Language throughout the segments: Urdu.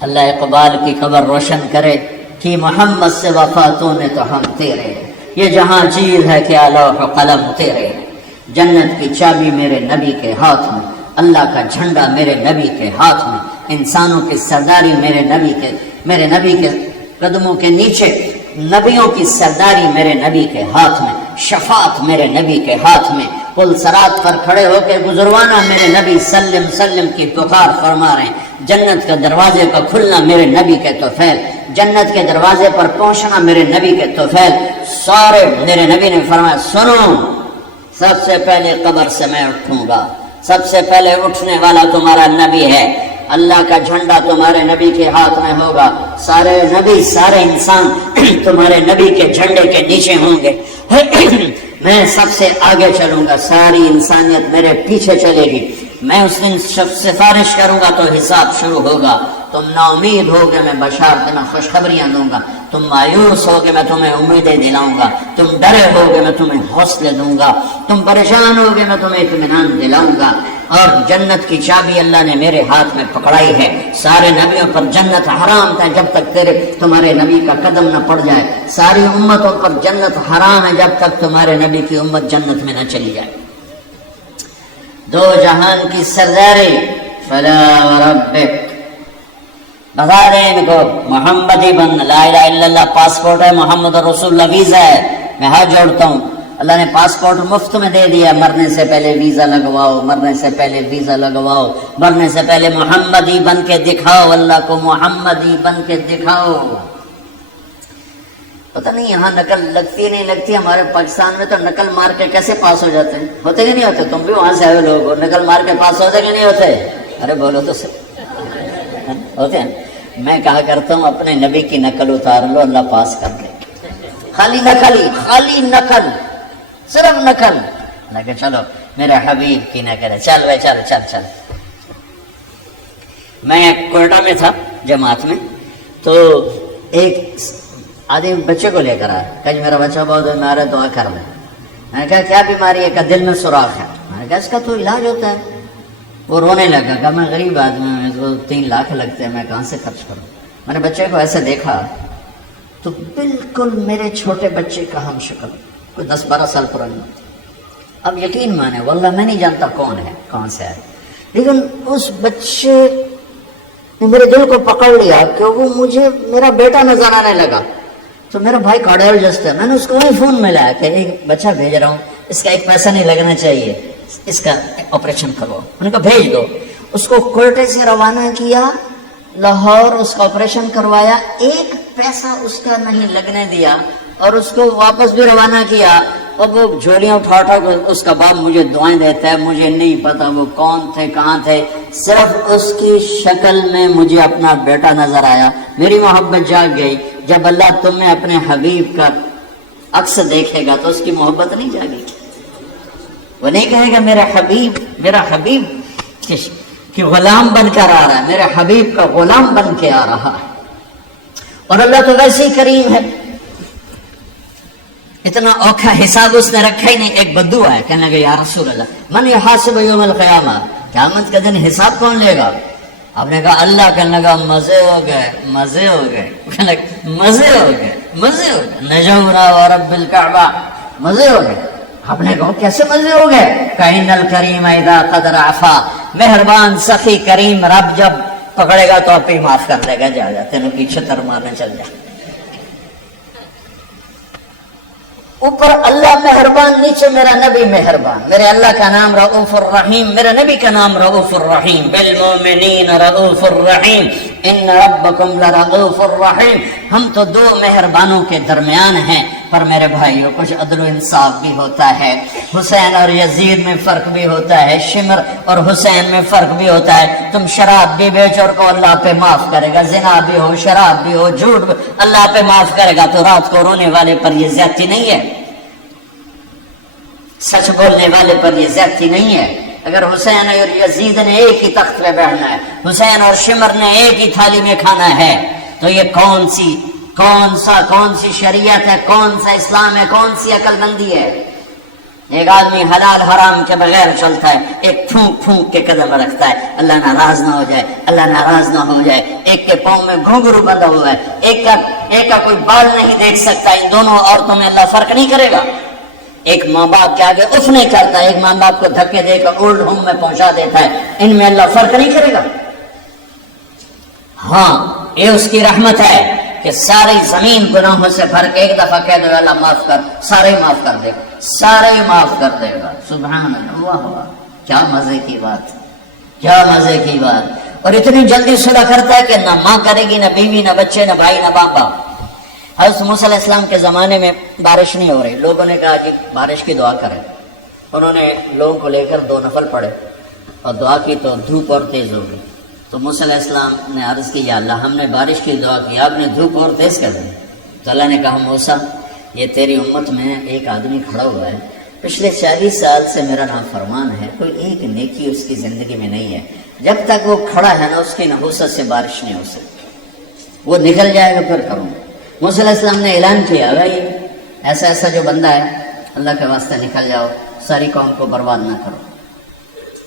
اللہ اقبال کی قبر روشن کرے کہ محمد سے وفاتوں نے تو ہم تیرے، یہ جہاں چیز ہے کہ لوح و قلم تیرے، جنت کی چابی میرے نبی کے ہاتھ میں، اللہ کا جھنڈا میرے نبی کے ہاتھ میں، انسانوں کی سرداری میرے نبی کے قدموں کے نیچے، نبیوں کی سرداری میرے نبی کے ہاتھ میں، شفاعت میرے نبی کے ہاتھ میں، پل صراط پر کھڑے ہو کے گزروانہ میرے نبی سلم سلم کی پکار فرما رہے ہیں، جنت کے دروازے کا کھلنا میرے نبی کے طفیل، جنت کے دروازے پر پہنچنا میرے نبی کے طفیل، سارے میرے نبی نے فرمایا سنو، سب سے پہلے قبر سے میں اٹھوں گا، سب سے پہلے اٹھنے والا تمہارا نبی ہے، اللہ کا جھنڈا تمہارے نبی کے ہاتھ میں ہوگا، سارے نبی سارے انسان تمہارے نبی کے جھنڈے کے نیچے ہوں گے، میں سب سے آگے چلوں گا، ساری انسانیت میرے پیچھے چلے گی، میں اس دن سفارش کروں گا تو حساب شروع ہوگا، تم نا امید ہوگے میں بشارت میں خوشخبریاں دوں گا، تم مایوس ہوگے میں تمہیں امیدیں دلاؤں گا، تم ڈرے ہوگے میں تمہیں حوصلے دوں گا، تم پریشان ہوگے میں تمہیں اطمینان دلاؤں گا، اور جنت کی چابی اللہ نے میرے ہاتھ میں پکڑائی ہے، سارے نبیوں پر جنت حرام تھا جب تک تمہارے نبی کا قدم نہ پڑ جائے، ساری امتوں پر جنت حرام ہے جب تک تمہارے نبی کی امت جنت میں نہ چلی جائے۔ دو جہان کی سرداری، فلا وربک، بتا دیں ان کو محمدی بن، لا الہ الا اللہ پاسپورٹ ہے، محمد رسول اللہ ویزا ہے، میں ہاتھ جوڑتا ہوں، اللہ نے پاسپورٹ مفت میں دے دیا، مرنے سے پہلے ویزا لگواؤ، مرنے سے پہلے ویزا لگواؤ، مرنے سے پہلے محمدی بن کے دکھاؤ، اللہ کو محمدی بن کے دکھاؤ۔ پتہ نہیں یہاں نقل لگتی نہیں لگتی، ہمارے پاکستان میں تو نقل مار کے کیسے پاس ہو جاتے ہیں، ہوتے کہ نہیں ہوتے؟ تم بھی وہاں سے آئے لوگ ہو، نقل مار کے پاس ہوتے کہ نہیں ہوتے؟ ارے بولو تو صحیح، ہوتے ہیں۔ میں کہا کرتا ہوں اپنے نبی کی نقل اتار لو، اللہ پاس کر دے، خالی نقل، صرف نقل، لیکن چلو میرے حبیب کی نقل ہے، چل بھائی چل۔ میں کوئٹہ میں تھا جماعت میں، تو ایک آدمی بچے کو لے کر آیا، کہ میرا بچہ بہت بیمار ہے، دعا کر دیں۔ میں نے کہا کیا بیماری ہے؟ کہ دل میں سوراخ ہے۔ میں نے کہا اس کا تو علاج ہوتا ہے۔ وہ رونے لگا، کہ میں غریب آدمی ہوں، اس کو 3 لاکھ لگتے ہیں، میں کہاں سے خرچ کروں؟ میں نے بچے کو ایسے دیکھا تو بالکل میرے چھوٹے بچے کا ہم شکل، کوئی 10-12 سال پرانی۔ اب یقین مانے واللہ میں نہیں جانتا کون سے ہے، لیکن اس بچے نے میرے دل کو پکڑ لیا کہ وہ مجھے میرا بیٹا نظر آنے لگا۔ تو میرا بھائی کارڈیولوجسٹ ہے، میں نے اس کو وہی فون ملایا کہ ایک بچہ بھیج رہا ہوں، اس کا 1 پیسہ نہیں لگنا چاہیے، اس کا آپریشن کرو۔ میں نے کہا بھیج دو۔ اس کو کوئٹے سے روانہ کیا، لاہور اس کا آپریشن کروایا، 1 پیسہ اس کا نہیں لگنے دیا، اور اس کو واپس بھی روانہ کیا۔ اور وہ جھولیاں اٹھا اس کا باپ مجھے دعائیں دیتا ہے، مجھے نہیں پتا وہ کون تھے کہاں تھے، صرف اس کی شکل میں مجھے اپنا بیٹا نظر آیا، میری محبت جاگ گئی۔ جب اللہ تمہیں اپنے حبیب کا عکس دیکھے گا تو اس کی محبت نہیں جاگے گی، وہ نہیں کہے گا میرا حبیب کہ غلام بن کر آ رہا ہے، میرے حبیب کا غلام بن کے آ رہا ہے۔ اور اللہ تو ویسے ہی کریم ہے، اتنا اوکھا حساب اس نے رکھا ہی نہیں۔ ایک بدعا ہے، کہنے لگا یا رسول اللہ من یحاسب یوم القیامہ، قیامت کے دن حساب کون لے گا؟ آپ نے کہا اللہ۔ کہنے لگا مزے ہو گئے نجورا ورب الکعبہ، مزے ہو گئے۔ آپ نے کہا کیسے مزے ہو گئے؟ کائن الکریم اذا قدر عفا، مہربان سخی کریم رب جب پکڑے گا تو آپ ہی معاف کر دے گا، جا تینوں پیچھے تر مارنے چل جا۔ اوپر اللہ مہربان، نیچے میرا نبی مہربان۔ میرے اللہ کا نام رؤوف الرحیم، میرے نبی کا نام رؤوف الرحیم، بالمؤمنین رؤوف الرحیم، ان ربکم لرؤوف الرحیم۔ ہم تو 2 مہربانوں کے درمیان ہیں، پر میرے بھائیوں کچھ عدل و انصاف بھی ہوتا ہے، حسین اور یزید میں فرق بھی ہوتا ہے، شمر اور حسین میں فرق بھی ہوتا ہے۔ تم شراب بھی بیچو اور کو اللہ پہ معاف کرے گا، زنا بھی ہو، شراب بھی ہو، جھوٹ بھی اللہ پہ معاف کرے گا، تو رات کو رونے والے پر یہ زیادتی نہیں ہے، سچ بولنے والے پر یہ زیادتی نہیں ہے۔ اگر حسین اور یزید نے ایک ہی تخت پہ بیٹھنا ہے، حسین اور شمر نے ایک ہی تھالی میں کھانا ہے، تو یہ کون سی شریعت ہے، کون سا اسلام ہے، کون سی عقل مندی ہے؟ ایک آدمی حلال حرام کے بغیر چلتا ہے، ایک پھونک پھونک کے قدم رکھتا ہے، اللہ ناراض نہ ہو جائے، اللہ ناراض نہ ہو جائے۔ ایک کے پاؤں میں گھنگرو بندھا ہوا ہے، ایک کا کوئی بال نہیں دیکھ سکتا، ان دونوں عورتوں میں اللہ فرق نہیں کرے گا۔ ایک ماں باپ کے آگے اف نہیں کرتا، ایک ماں باپ کو دھکے دے کر اولڈ ہوم میں پہنچا دیتا ہے، ان میں اللہ فرق نہیں کرے گا۔ ہاں یہ اس کی رحمت ہے کہ ساری زمین گناہوں سے بھر کے ایک دفعہ کہہ دو اللہ معاف کر، سارے معاف کر دے گا، سارے معاف کر دے گا۔ سبحان اللہ، واہ واہ، کیا مزے کی بات، کیا مزے کی بات۔ اور اتنی جلدی صلح کرتا ہے کہ نہ ماں کرے گی، نہ بیوی، نہ بچے، نہ بھائی، نہ باپ۔ حضرت موسیٰ علیہ السلام کے زمانے میں بارش نہیں ہو رہی، لوگوں نے کہا کہ بارش کی دعا کریں۔ انہوں نے لوگوں کو لے کر 2 نفل پڑھے اور دعا کی تو دھوپ اور تیز ہو گئی۔ تو موسیٰ علیہ السلام نے عرض کی یا اللہ ہم نے بارش کی دعا کی، آپ نے دھوپ اور تیز کر دی۔ تو اللہ نے کہا موسیٰ یہ تیری امت میں ایک آدمی کھڑا ہوا ہے، پچھلے 40 سال سے میرا نام فرمان ہے، کوئی ایک نیکی اس کی زندگی میں نہیں ہے، جب تک وہ کھڑا ہے نا اس کی نحوست سے بارش نہیں ہو سکتی، وہ نکل جائے گا پھر کروں۔ موسیٰ علیہ السلام نے اعلان کیا بھائی ایسا ایسا جو بندہ ہے اللہ کے واسطے نکل جاؤ، ساری قوم کو برباد نہ کرو۔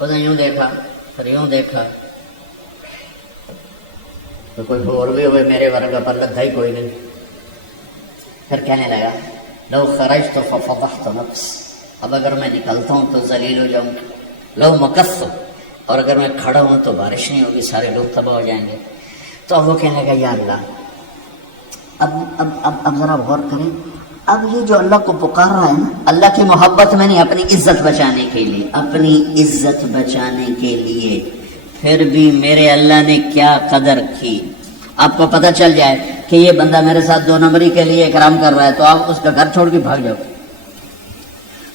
اس نے یوں دیکھا پھر یوں دیکھا تو کوئی اور بھی ہوئے میرے ورگا پر لگا ہی کوئی نہیں، پھر کہنے لگا لو خرجت ففضحت نفس، اب اگر میں نکلتا ہوں تو ذلیل ہو جاؤں، لو مکثت، اور اگر میں کھڑا ہوں تو بارش نہیں ہوگی، سارے لوگ تباہ ہو جائیں گے۔ تو اب وہ کہنے لگا یا اللہ اب ذرا غور کریں، اب یہ جو اللہ کو پکار رہا ہے نا اللہ کی محبت میں نہیں، اپنی عزت بچانے کے لیے، اپنی عزت بچانے کے لیے، پھر بھی میرے اللہ نے کیا قدر کی۔ آپ کو پتہ چل جائے کہ یہ بندہ میرے ساتھ 2 نمبری کے لیے اکرام کر رہا ہے تو آپ اس کا گھر چھوڑ کے بھاگ جاؤ،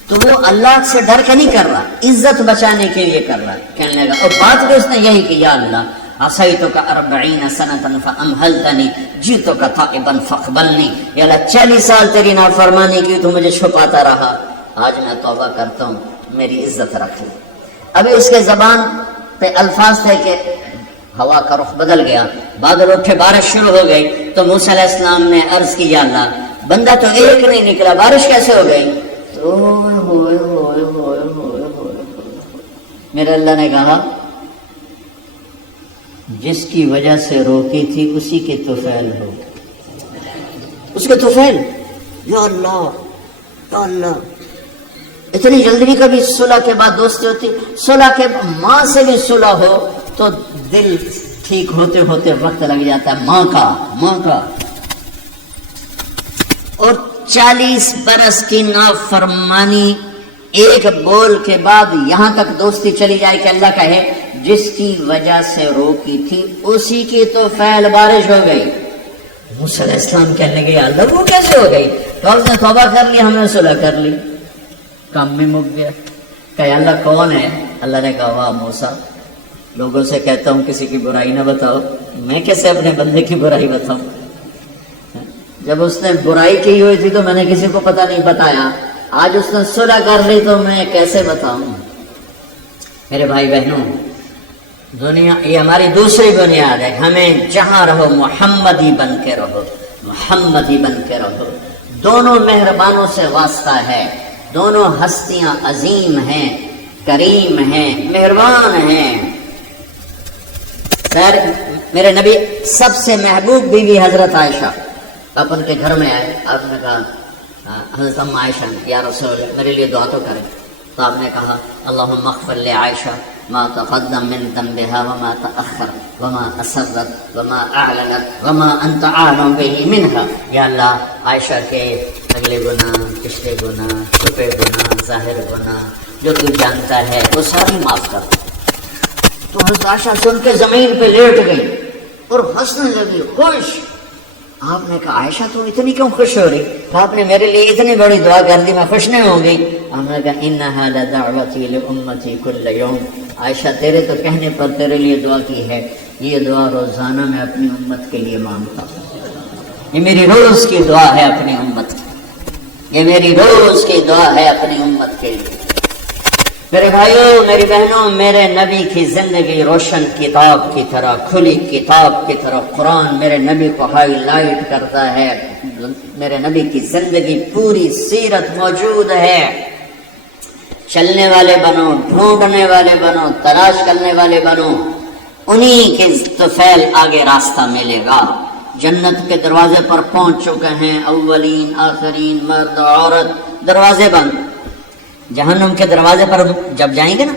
تو وہ اللہ سے ڈر کے نہیں کر رہا، عزت بچانے کے لیے کر رہا ہے۔ کہنے لگا اور بات بھی اس نے یہی کہ یا اللہ عصیتک 40 سنۃ فامہلتنی جئتک تائبا فاقبلنی، یا اللہ 40 سال تیری نافرمانی کی تو مجھے چھپاتا رہا، آج میں توبہ کرتا ہوں، میری عزت رکھ لے۔ ابھی اس کے زبان پہ الفاظ تھے کہ ہوا کا رخ بدل گیا، بادل اٹھے، بارش شروع ہو گئی۔ تو موسیٰ علیہ السلام نے عرض کی یا اللہ بندہ تو ایک نہیں نکلا، بارش کیسے ہو گئی؟ تو میرے اللہ نے کہا جس کی وجہ سے روکی تھی اسی کے طفیل ہو، اس کے طفیل۔ یا اللہ یا اللہ، اتنی جلدی نہیں کبھی صلح کے بعد دوستی ہوتی، صلح کے ماں سے بھی صلح ہو تو دل ٹھیک ہوتے ہوتے وقت لگ جاتا ہے، ماں کا۔ اور 40 برس کی نافرمانی ایک بول کے بعد یہاں تک دوستی چلی جائے کہ اللہ کہے جس کی وجہ سے روکی تھی اسی کی تو فعل بارش ہو گئی۔ موسیٰ علیہ السلام کہنے لگے اللہ وہ کیسے ہو گئی؟ تو اس نے توبہ کر لی، ہم نے صلح کر لی، کام میں مک گیا۔ کہ اللہ کون ہے؟ اللہ نے کہا واہ موسیٰ، لوگوں سے کہتا ہوں کسی کی برائی نہ بتاؤ، میں کیسے اپنے بندے کی برائی بتاؤں؟ جب اس نے برائی کی ہوئی تھی تو میں نے کسی کو پتہ نہیں بتایا، آج اس نے صلح کر لی تو میں کیسے بتاؤں؟ میرے بھائی بہنوں، دنیا یہ ہماری دوسری بنیاد ہے، ہمیں جہاں رہو محمدی بن کے رہو، محمدی بن کے رہو۔ دونوں مہربانوں سے واسطہ ہے، دونوں ہستیاں عظیم ہیں، کریم ہیں، مہربان ہیں۔ خیر میرے نبی سب سے محبوب بیوی حضرت عائشہ، آپ ان کے گھر میں آئے، آپ نے کہا حضرت ام عائشہ یا رسول اللہ میرے لیے دعا تو کریں۔ تو آپ نے کہا اللہم اغفر لعائشہ ما تقدم من ذنبها وما تأخر وما اسرت وما اعلنت وما انت اعلم به منها، یا اللہ عائشہ کے اگلے گناہ، پچھلے گناہ، چھپے گناہ، ظاہر گناہ جو تو جانتا ہے وہ ساری معاف کر۔ تو حضرت عائشہ سن کے زمین پہ لیٹ گئی اور ہنسنے لگی، خوش۔ آپ نے کہا عائشہ تم اتنی کیوں خوش ہو رہی؟ آپ نے میرے لیے اتنی بڑی دعا کر دی، میں خوش نہیں ہوں گی؟ آپ نے کہا انہا لدعوتی لامتی کل یوم، عائشہ تیرے تو کہنے پر تیرے لیے دعا کی ہے، یہ دعا روزانہ میں اپنی امت کے لیے مانگتا ہوں، یہ میری روز کی دعا ہے اپنی امت کی، یہ میری روز کی دعا ہے اپنی امت کے لیے۔ میرے بھائیوں، میری بہنوں، میرے نبی کی زندگی روشن کتاب کی طرح، کھلی کتاب کی طرح، قرآن میرے نبی کو ہائی لائٹ کرتا ہے، میرے نبی کی زندگی پوری سیرت موجود ہے۔ چلنے والے بنو، ڈھونڈنے والے بنو، تلاش کرنے والے بنو، انہی کے طفیل آگے راستہ ملے گا۔ جنت کے دروازے پر پہنچ چکے ہیں، اولین آخرین، مرد عورت، دروازے بند۔ جہنم کے دروازے پر جب جائیں گے نا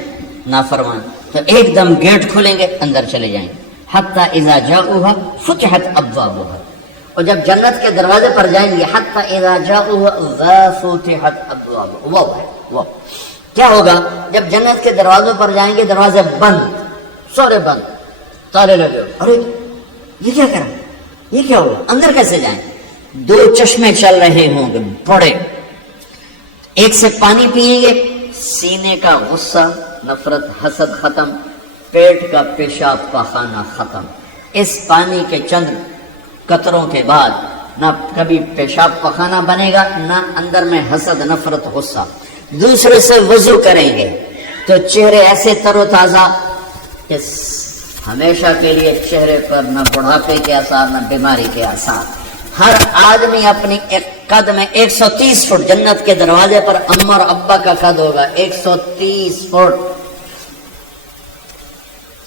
نافرمان، تو ایک دم گیٹ کھلیں گے، اندر چلے جائیں گے۔ حتی اذا جاؤها فتحت ابوابها، اور جب جنت کے دروازے پر جائیں گے، حتی اذا جاؤها فتحت ابوابها، وہ کیا ہوگا؟ جب جنت کے دروازوں پر جائیں گے، دروازے بند، سورے بند، تالے لگے، ارے یہ کیا کرا، یہ کیا ہوا، اندر کیسے جائیں؟ دو چشمے چل رہے ہوں گے بڑے، ایک سے پانی پیئیں گے، سینے کا غصہ، نفرت، حسد ختم، پیٹ کا پیشاب پاخانہ ختم۔ اس پانی کے چند قطروں کے بعد نہ کبھی پیشاب پاخانہ بنے گا، نہ اندر میں حسد، نفرت، غصہ۔ دوسرے سے وضو کریں گے تو چہرے ایسے تر و تازہ کہ ہمیشہ کے لیے چہرے پر نہ بڑھاپے کے آثار، نہ بیماری کے آثار۔ ہر آدمی اپنی ایک قد میں 130 فٹ، جنت کے دروازے پر اماں اور ابا کا قد ہوگا 130 فٹ،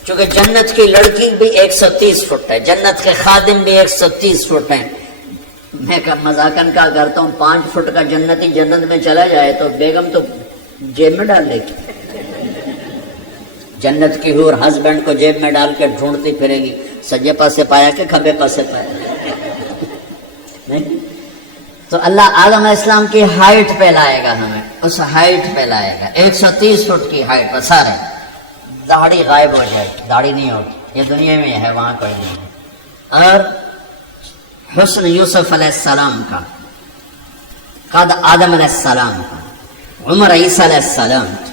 چونکہ جنت کی لڑکی بھی 130 فٹ ہے، جنت کے خادم بھی 130 فٹ ہیں۔ میں مذاقن کا کرتا ہوں 5 فٹ کا جنتی جنت میں چلا جائے تو بیگم تو جیب میں ڈال لے گی، جنت کی حور ہسبینڈ کو جیب میں ڈال کے ڈھونڈتی پھرے گی، سجے پاسے پایا کہ کھبے پاسے پایا۔ نہیں تو اللہ آدم علیہ السلام کی ہائٹ پہ لائے گا، ہمیں اس ہائٹ پہ لائے گا، 130 فٹ کی ہائٹ پر سارے، داڑھی غائب ہو جائے، داڑھی نہیں ہوتی، یہ دنیا میں ہے، وہاں کوئی نہیں ہے۔ اور حسن یوسف علیہ السلام کا، قد آدم علیہ السلام کا، عمر عیسیٰ علیہ السلام کا،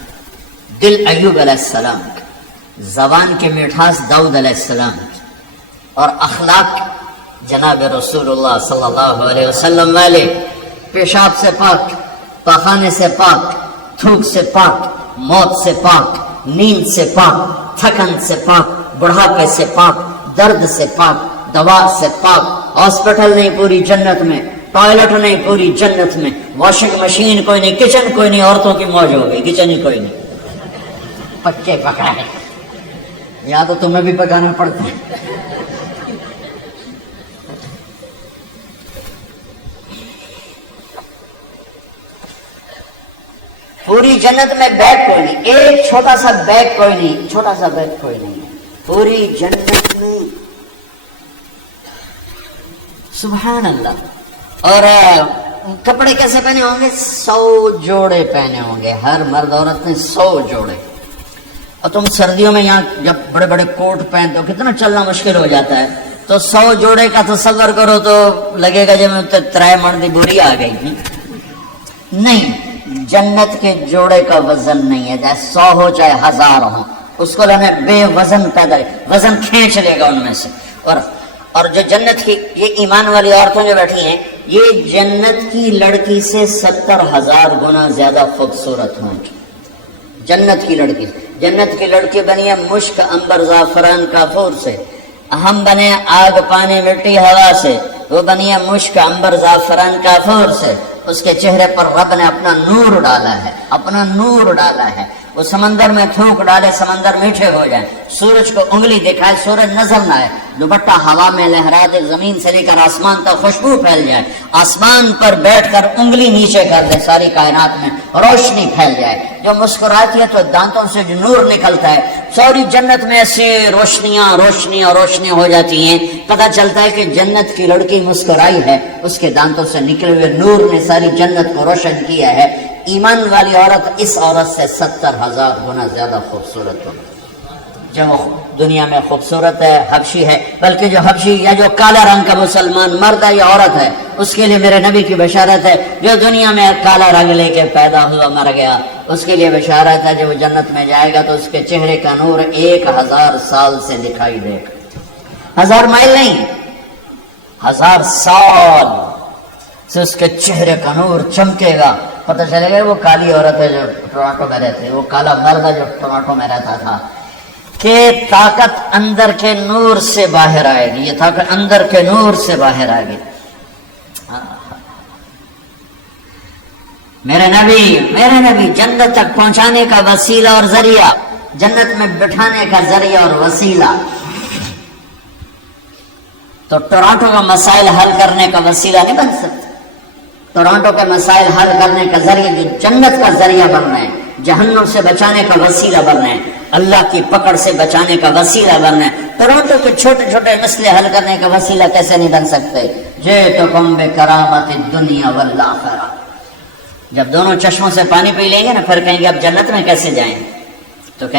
دل ایوب علیہ السلام کا، زبان کے مٹھاس داؤد علیہ السلام کی، اور اخلاق جناب رسول اللہ صلی اللہ علیہ وسلم والے، پیشاب سے پاک، پاخانے سے پاک، تھوک سے پاک، موت سے پاک، نیند سے پاک، تھکن سے پاک، بڑھاپے سے پاک، درد سے پاک، دوا سے پاک۔ ہاسپٹل نہیں پوری جنت میں، ٹوائلٹ نہیں پوری جنت میں، واشنگ مشین کوئی نہیں، کچن کوئی نہیں، عورتوں کی موج ہو گئی، کچن ہی کوئی نہیں، پکے پکائے، یا تو تمہیں بھی پکانا پڑتا ہے۔ پوری جنت میں بیگ کوئی نہیں، ایک چھوٹا سا بیگ کوئی نہیں، چھوٹا سا بیگ کوئی نہیں ہے پوری جنت میں، سبحان اللہ۔ اور کپڑے کیسے پہنے ہوں گے؟ 100 جوڑے پہنے ہوں گے، ہر مرد عورت نے 100 جوڑے۔ اور تم سردیوں میں یہاں جب بڑے بڑے کوٹ پہنتے ہو، کتنا چلنا مشکل ہو جاتا ہے، تو 100 جوڑے کا تصور کرو تو لگے گا جب ترائے مرد بوری آ گئی۔ نہیں، جنت کے جوڑے کا وزن نہیں ہے، چاہے 100 ہو چاہے 1000 ہو، اس کو ہمیں بے وزن پیدا، وزن کھینچ لے گا ان میں سے۔ اور جو جنت کی یہ ایمان والی عورتیں جو بیٹھی ہیں، یہ جنت کی لڑکی سے 70,000 گنا زیادہ خوبصورت ہوں گی۔ جنت کی لڑکی، جنت کی لڑکی بنی ہے مشک، عنبر، زعفران، کافور سے، ہم بنے آگ، پانی، مٹی، ہوا سے، وہ بنی ہے مشک، عنبر، زعفران، کافور سے۔ اس کے چہرے پر رب نے اپنا نور ڈالا ہے، اپنا نور ڈالا ہے۔ وہ سمندر میں تھوک ڈالے، سمندر میٹھے ہو جائیں، سورج کو انگلی دکھائے، سورج نظر نہ آئے، دوپٹہ ہوا میں لہرا دے، زمین سے لے کر آسمان تک خوشبو پھیل جائے، آسمان پر بیٹھ کر انگلی نیچے کر دے، ساری کائنات میں روشنی پھیل جائے۔ جو مسکراتی ہے تو دانتوں سے جو نور نکلتا ہے، ساری جنت میں ایسے روشنیاں روشنیاں روشنیاں ہو جاتی ہیں، پتہ چلتا ہے کہ جنت کی لڑکی مسکرائی ہے، اس کے دانتوں سے نکلے ہوئے نور نے ساری جنت کو روشن کیا ہے۔ ایمان والی عورت اس عورت سے 70,000 گنا زیادہ خوبصورت ہو، جو دنیا میں خوبصورت ہے، حبشی ہے، بلکہ جو حبشی یا جو کالا رنگ کا مسلمان مرد ہے یا عورت ہے، اس کے لیے میرے نبی کی بشارت ہے، جو دنیا میں کالا رنگ لے کے پیدا ہوا مر گیا، اس کے لیے بشارت ہے، جو جنت میں جائے گا تو اس کے چہرے کا نور 1000 سال سے دکھائی دے گا، 1000 مائل نہیں، 1000 سال سے اس کے چہرے کا نور چمکے گا۔ پتہ چلے گا وہ کالی عورت ہے جو ٹورانٹو میں رہتی ہے، وہ کالا مرد ہے جو ٹورانٹو میں رہتا تھا، کہ طاقت اندر کے نور سے باہر آئے گی، یہ طاقت اندر کے نور سے باہر آئے گی۔ میرے نبی جنت تک پہنچانے کا وسیلہ اور ذریعہ، جنت میں بٹھانے کا ذریعہ اور وسیلہ۔ تو ٹورانٹو کا مسائل حل کرنے کا وسیلہ نہیں بن سکتا، ٹورانٹو کے مسائل حل کرنے کا ذریعہ جو جنت کا ذریعہ بننا ہے، جہنم سے بچانے کا وسیلہ بننا ہے، اللہ کی پکڑ سے بچانے کا وسیلہ بننا ہے۔ ٹورانٹو کے چھوٹے چھوٹے مسئلے حل کرنے کا وسیلہ کیسے نہیں بن سکتے؟ جئتکم بکرامت الدنیا والآخرہ۔ جب دونوں چشموں سے پانی پی لیں گے نا، پھر کہیں گے اب جنت میں کیسے جائیں، تو کہیں